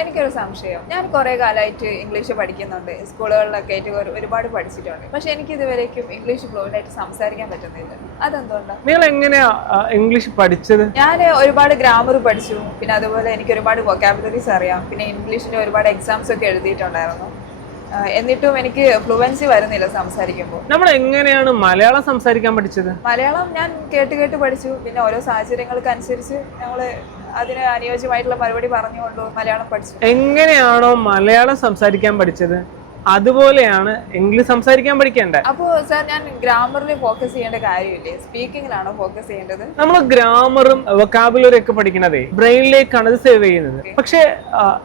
എനിക്കൊരു സംശയം. ഞാൻ കുറെ കാലമായിട്ട് ഇംഗ്ലീഷ് പഠിക്കുന്നുണ്ട്, സ്കൂളുകളിലൊക്കെ ആയിട്ട് ഒരുപാട് പഠിച്ചിട്ടുണ്ട്. പക്ഷെ എനിക്ക് ഇതുവരേക്കും ഇംഗ്ലീഷ് ഫ്ലുവൻ്റ് ആയിട്ട് സംസാരിക്കാൻ പറ്റുന്നില്ല. അതെന്തുകൊണ്ടാണ്? നിങ്ങൾ എങ്ങനെയാ ഇംഗ്ലീഷ് പഠിച്ചത്? ഞാൻ ഒരുപാട് ഗ്രാമർ പഠിച്ചു, പിന്നെ അതുപോലെ എനിക്ക് ഒരുപാട് വൊക്കാബുലറീസ് അറിയാം, പിന്നെ ഇംഗ്ലീഷിന്റെ ഒരുപാട് എക്സാംസ് ഒക്കെ എഴുതിയിട്ടുണ്ടായിരുന്നു. എന്നിട്ടും എനിക്ക് ഫ്ലുവൻസി വരുന്നില്ല സംസാരിക്കുമ്പോൾ. നമ്മൾ എങ്ങനെയാണ് മലയാളം സംസാരിക്കാൻ പഠിച്ചത്? മലയാളം ഞാൻ കേട്ട് പഠിച്ചു. പിന്നെ ഓരോ സാഹചര്യങ്ങൾക്ക് അനുസരിച്ച് ഞങ്ങള് അതിന് അനുയോജ്യമായിട്ടുള്ള മറുപടി പറഞ്ഞുകൊണ്ട് മലയാളം പഠിച്ചു. എങ്ങനെയാണോ മലയാളം സംസാരിക്കാൻ പഠിച്ചത് അതുപോലെയാണ് ഇംഗ്ലീഷ് സംസാരിക്കാൻ പഠിക്കേണ്ടത്. അപ്പോ സാർ, ഞാൻ ഗ്രാമറിൽ ഫോക്കസ് ചെയ്യേണ്ട കാര്യമില്ലേ? സ്പീക്കിങ്ങിലാണോ ഫോക്കസ് ചെയ്യേണ്ടത്? നമ്മൾ ഗ്രാമറും വൊക്കാബുലറി ഒക്കെ പഠിക്കണതേ ബ്രെയിനിലേക്കാണ് ഇത് സേവ് ചെയ്യുന്നത്. പക്ഷെ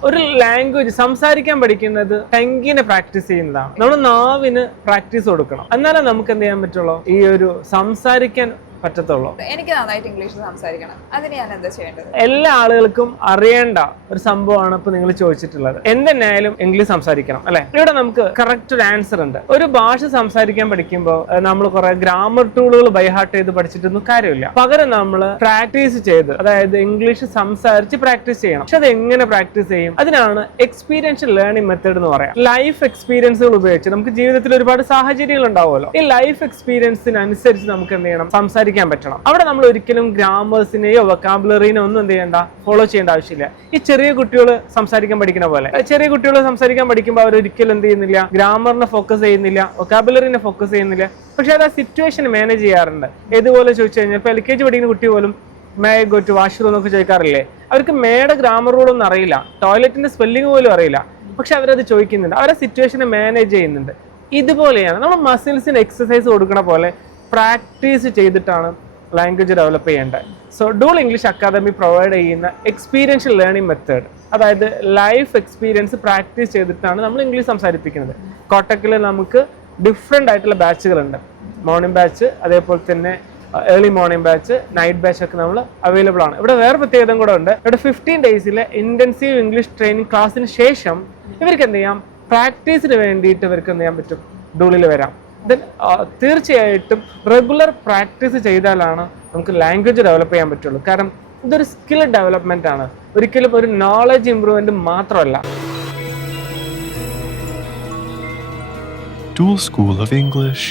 ഒരു ലാംഗ്വേജ് സംസാരിക്കാൻ പഠിക്കുന്നത് ടങ്കിനെ പ്രാക്ടീസ് ചെയ്യുന്നതാണ്. നമ്മൾ നാവിന് പ്രാക്ടീസ് കൊടുക്കണം, എന്നാലേ നമുക്ക് എന്ത് ചെയ്യാൻ പറ്റുള്ളൂ, ഈ ഒരു സംസാരിക്കാൻ പറ്റത്തുള്ളൂ. എനിക്ക് നന്നായിട്ട് ഇംഗ്ലീഷ് സംസാരിക്കണം, അതിന് ഞാൻ എന്താ ചെയ്യേണ്ടത്? എല്ലാ ആളുകൾക്കും അറിയേണ്ട ഒരു സംഭവമാണ് ഇപ്പൊ നിങ്ങൾ ചോദിച്ചിട്ടുള്ളത്. എന്തെന്നായാലും ഇംഗ്ലീഷ് സംസാരിക്കണം അല്ലെ? ഇവിടെ നമുക്ക് കറക്റ്റ് ഒരു ആൻസർ ഉണ്ട്. ഒരു ഭാഷ സംസാരിക്കാൻ പഠിക്കുമ്പോൾ നമ്മൾ കുറെ ഗ്രാമർ ടൂളുകൾ ബൈഹാർട്ട് ചെയ്ത് പഠിച്ചിട്ടൊന്നും കാര്യമില്ല. പകരം നമ്മൾ പ്രാക്ടീസ് ചെയ്ത്, അതായത് ഇംഗ്ലീഷ് സംസാരിച്ച് പ്രാക്ടീസ് ചെയ്യണം. പക്ഷെ അത് എങ്ങനെ പ്രാക്ടീസ് ചെയ്യും? അതിനാണ് എക്സ്പീരിയൻഷ്യൽ ലേണിംഗ് മെത്തേഡ് എന്ന് പറയാം. ലൈഫ് എക്സ്പീരിയൻസുകൾ ഉപയോഗിച്ച് നമുക്ക് ജീവിതത്തിൽ ഒരുപാട് സാഹചര്യങ്ങൾ ഉണ്ടാവുമല്ലോ. ഈ ലൈഫ് എക്സ്പീരിയൻസിനനുസരിച്ച് നമുക്ക് എന്ത് ചെയ്യണം? സംസാരിക്കാൻ പറ്റണം. അവിടെ നമ്മൾ ഒരിക്കലും ഗ്രാമേഴ്സിനെയോ വൊക്കാബുലറിനെയോ ഒന്നും എന്ത് ചെയ്യേണ്ട, ഫോളോ ചെയ്യേണ്ട ആവശ്യമില്ല. ഈ ചെറിയ കുട്ടികൾ സംസാരിക്കാൻ പഠിക്കുന്ന പോലെ, ചെറിയ കുട്ടികൾ സംസാരിക്കാൻ പഠിക്കുമ്പോൾ അവർ ഒരിക്കലും എന്ത് ചെയ്യുന്നില്ല, ഗ്രാമറിനെ ഫോക്കസ് ചെയ്യുന്നില്ല, വൊക്കാബുലറിനെ ഫോക്കസ് ചെയ്യുന്നില്ല. പക്ഷെ അത് ആ സിറ്റുവേഷൻ മാനേജ് ചെയ്യാറുണ്ട്. ഏതുപോലെ ചോദിച്ചു കഴിഞ്ഞാൽ ഇപ്പൊ LKG പഠിക്കുന്ന കുട്ടി പോലും മേ ഗോ ടു വാഷ്റൂം എന്നൊക്കെ ചോദിക്കാറില്ലേ? അവർക്ക് മേയുടെ ഗ്രാമർ റൂളൊന്നും അറിയില്ല, ടോയ്ലറ്റിന്റെ സ്പെല്ലിംഗ് പോലും അറിയില്ല. പക്ഷെ അവരത് ചോദിക്കുന്നുണ്ട്, അവരെ സിറ്റുവേഷനെ മാനേജ് ചെയ്യുന്നുണ്ട്. ഇതുപോലെയാണ് നമ്മൾ മസിൽസിന് എക്സസൈസ് കൊടുക്കുന്ന പോലെ പ്രാക്ടീസ് ചെയ്തിട്ടാണ് ലാംഗ്വേജ് ഡെവലപ്പ് ചെയ്യേണ്ടത്. സോ ഡൂൾ ഇംഗ്ലീഷ് അക്കാദമി പ്രൊവൈഡ് ചെയ്യുന്ന എക്സ്പീരിയൻഷ്യൽ ലേണിംഗ് മെത്തേഡ്, അതായത് ലൈഫ് എക്സ്പീരിയൻസ് പ്രാക്ടീസ് ചെയ്തിട്ടാണ് നമ്മൾ ഇംഗ്ലീഷ് സംസാരിപ്പിക്കുന്നത്. കോട്ടക്കിൽ നമുക്ക് ഡിഫറെൻ്റ് ആയിട്ടുള്ള ബാച്ചുകളുണ്ട്. മോർണിംഗ് ബാച്ച്, അതേപോലെ തന്നെ early morning batch, night batch ഒക്കെ നമ്മൾ അവൈലബിൾ ആണ്. ഇവിടെ വേറെ പ്രത്യേകത കൂടെ ഉണ്ട്. ഇവിടെ 15 ഡേയ്സിലെ ഇന്റൻസീവ് ഇംഗ്ലീഷ് ട്രെയിനിങ് ക്ലാസ്സിന് ശേഷം ഇവർക്ക് എന്ത് ചെയ്യാം, പ്രാക്ടീസിന് വേണ്ടിയിട്ട് ഇവർക്ക് എന്ത് ചെയ്യാൻ പറ്റും, ഡൂളിൽ വരാം. തീർച്ചയായിട്ടും റെഗുലർ പ്രാക്ടീസ് ചെയ്താലാണ് നമുക്ക് ലാംഗ്വേജ് ഡെവലപ്പ് ചെയ്യാൻ പറ്റുള്ളൂ. കാരണം ഇതൊരു സ്കിൽ ഡെവലപ്മെന്റ് ആണ്, ഒരിക്കലും ഒരു നോളജ് ഇംപ്രൂവ്മെന്റ് മാത്രമല്ല. Dual School of English.